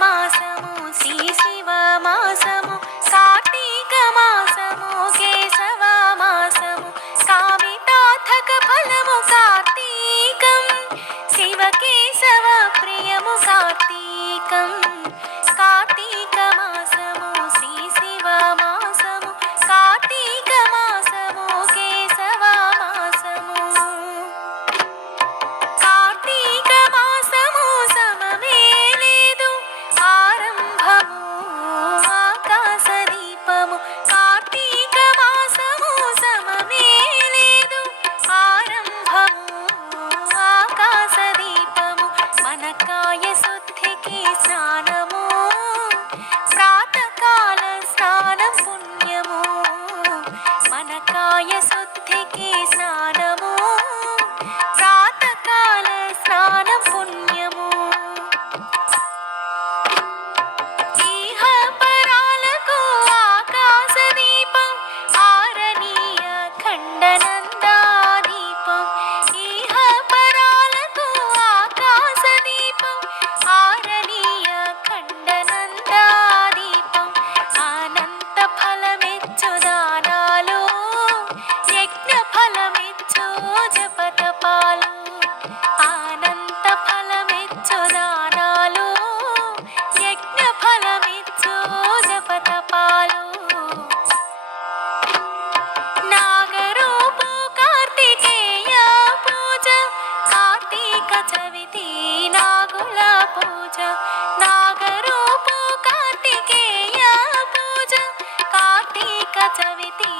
మాసము శ్రీ శివ మాసము కార్తీక మాసము కేశవ మాసము కామితార్థక ఫలము కార్తీకం శివ కేశవ ప్రియము కార్తీకం కార్తీక మాసము శ్రీ శివ మాసము కార్తీక మాసము కేశవ మాసము కార్తీక మాసము సమమే లేదు ఆరంభము ఆకాశ దీపము కార్తీక మాసము సమమే లేదు ఆరంభము ఆకాశ దీపము మనకాయ శుద్ధికి స్నానము ప్రాతకాల స్నానం పుణ్యము మనకాయ శుద్ధికి స్నానము ప్రాతకాల స్నానం పుణ్యము ఇహ పరాలకు ఆకాశ దీపం ఆరణీయ ఖండనందాదీపం ఇహ పరాలకు ఆకాశ దీపం ఆరణీయ ఖండనందాదీపం అనంత ఫలమిచ్చు దానాలు యజ్ఞ ఫలమిచ్చు జపతపాలు అనంత ఫలమిచ్చు దానాలు యజ్ఞ ఫలమిచ్చు జపతపాలు నాగరూపు కార్తికేయ పూజ కార్తీక చవితి నాగుల పూజ నాగరూపు కార్తికేయ పూజ కార్తీక చవితి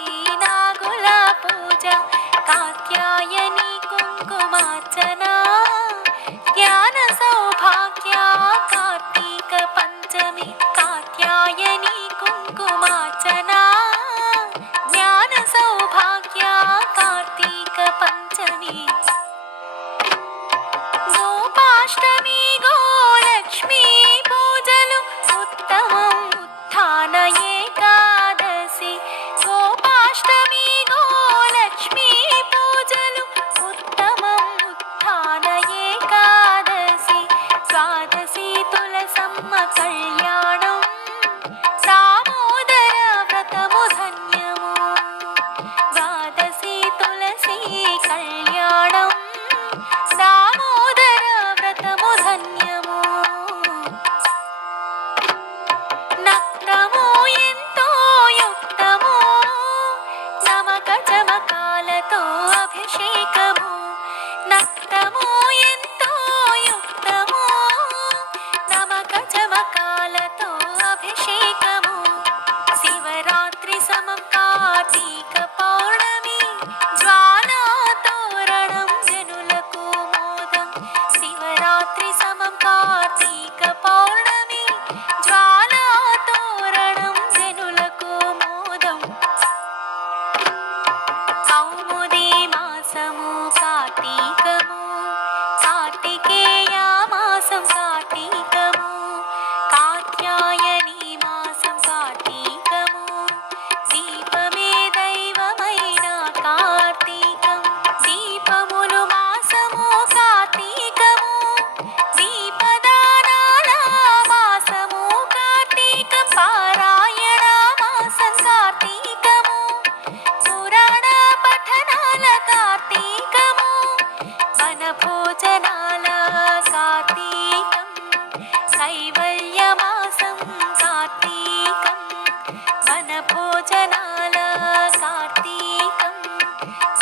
నాగుల పూజ కాత్యాయని కుంకుమార్చన జ్ఞాన సౌభాగ్య కార్తీక పంచమి కాత్యాయని కుంకుమార్చన జ్ఞాన సౌభాగ్య కార్తీక పంచమి గోపాష్టమి గోలక్ష్మీ పూజలు ఉత్తమం ఉత్థాన ఏకాదశి గోపాష్టమి గోలక్ష్మీ పూజలు ఉత్తమం ఉత్థాన ఏకాదశి ద్వాదశి తులసమ్మ కళ్యాణం దామోదర వ్రతము ధన్యము ద్వాదశి తులసి కళ్యాణం దామోదర వ్రతము ధన్యము నక్తము ఎంతో యుక్తము నమక చమకాలతో అభిషేకము నక్తము ఎంతో యుక్తము నమక చమకాలతో అభిషేకము శివరాత్రి సమం కార్తీక పౌర్ణమి జ్వాలా తోరణం జనులకు మోదం శివరాత్రి సమం కార్తీక పౌర్ణమి జ్వాలా తోరణం జనులకు మోదం కౌముది మాసము కార్తీకము కార్తికేయ మాసం కార్తీకము కాత్యాయని మాసం కార్తీకము దీపమే దైవమైన కార్తీకం దీపములు మాసము కార్తీకము దీపదానాల మాసము కార్తీకం పారాయణ మాసం కార్తీకము పురాణ పఠనాల కార్తీకము వనభోజనాల కార్తీకం కైవల్య మాసం కార్తీకం వనభోజనాల కార్తీకం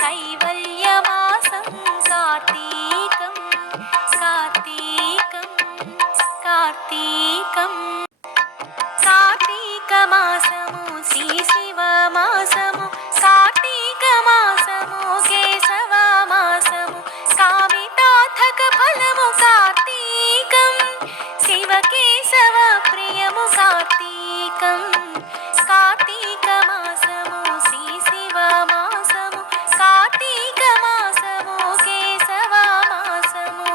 కైవల్య మాసం కార్తీకం కార్తీకం కార్తీకం కార్తీక మాసము శ్రీ శివ మాసము కార్తీక మాసము కేశవ మాసము కామితార్థక ఫలము కార్తీకం శివ కేశవ ప్రియము కార్తీకం కార్తీక మాసము శ్రీ శివ మాసము కార్తీక మాసము కేశవ మాసము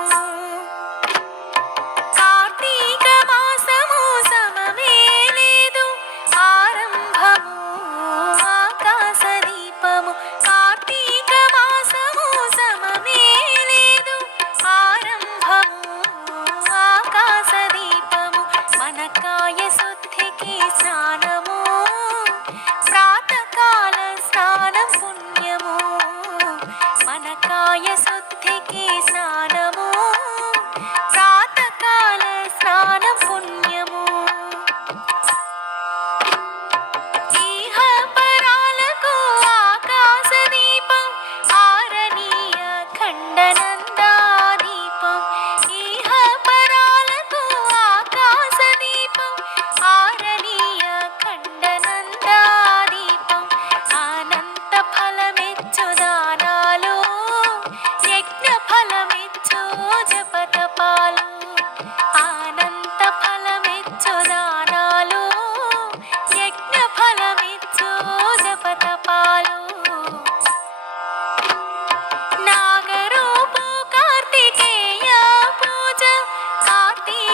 కార్తీక మాసము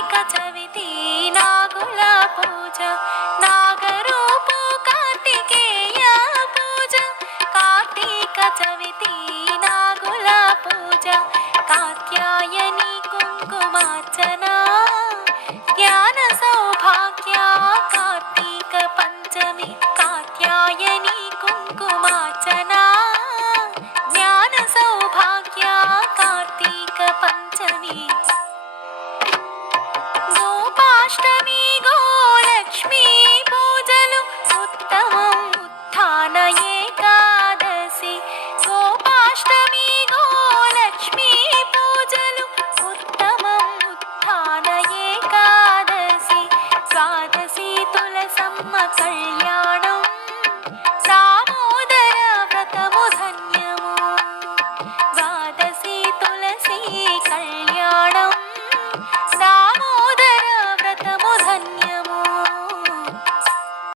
కార్తీక చవితి నాగుల పూజ నాగరూపు కార్తికేయ పూజ కార్తీక చవితి